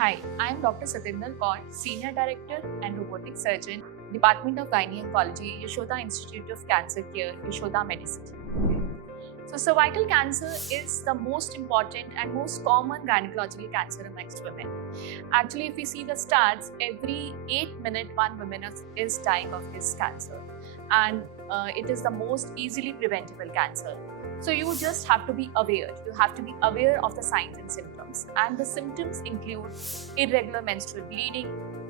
Hi, I am Dr. Satinder Kaur, Senior Director and Robotic Surgeon, Department of Gynae Oncology, Yashoda Institute of Cancer Care, Yashoda Medicity. So, cervical cancer is the most important and most common gynecological cancer amongst women. Actually, if we see the stats, every 8 minutes, one woman is dying of this cancer, and it is the most easily preventable cancer. So you just have to be aware. You have to be aware of the signs and symptoms. And the symptoms include irregular menstrual bleeding,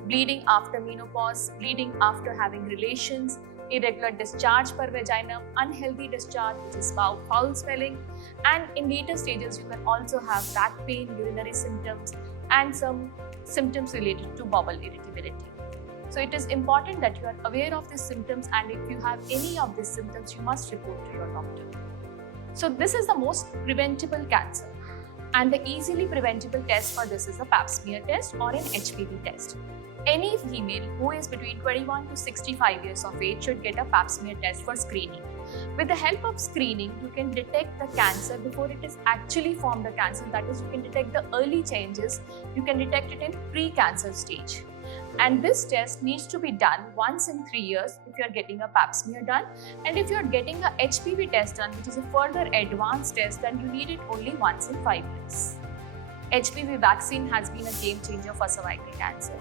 bleeding after menopause, bleeding after having relations, irregular discharge per vagina, unhealthy discharge, which is foul swelling. And in later stages, you can also have back pain, urinary symptoms, and some symptoms related to bowel irritability. So it is important that you are aware of these symptoms, and if you have any of these symptoms, you must report to your doctor. So this is the most preventable cancer, and the easily preventable test for this is a pap smear test or an HPV test. Any female who is between 21 to 65 years of age should get a pap smear test for screening. With the help of screening, you can detect the cancer before it is actually formed a cancer. That is, you can detect the early changes. You can detect it in pre-cancer stage. And this test needs to be done once in 3 years if you are getting a pap smear done. And if you are getting a HPV test done, which is a further advanced test, then you need it only once in 5 years. HPV vaccine has been a game changer for cervical cancer.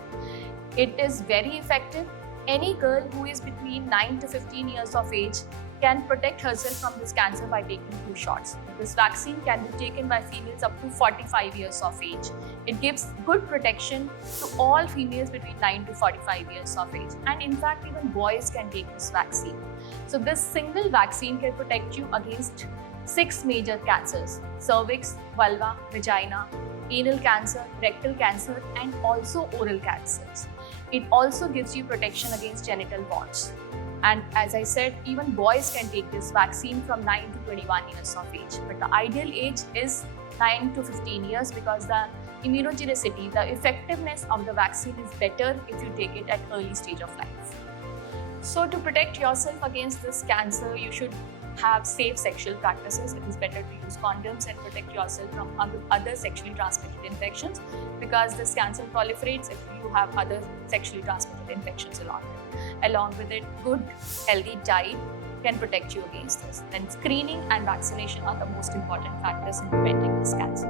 It is very effective. Any girl who is between 9 to 15 years of age can protect herself from this cancer by taking 2 shots. This vaccine can be taken by females up to 45 years of age. It gives good protection to all females between 9 to 45 years of age. And in fact, even boys can take this vaccine. So this single vaccine can protect you against 6 major cancers: cervix, vulva, vagina, anal cancer, rectal cancer, and also oral cancers. It also gives you protection against genital warts. And as I said, even boys can take this vaccine from 9 to 21 years of age. But the ideal age is 9 to 15 years because the immunogenicity, the effectiveness of the vaccine is better if you take it at early stage of life. So to protect yourself against this cancer, you should have safe sexual practices. It is better to use condoms and protect yourself from other sexually transmitted infections, because this cancer proliferates if you have other sexually transmitted infections along with it. Good, healthy diet can protect you against this. And screening and vaccination are the most important factors in preventing this cancer.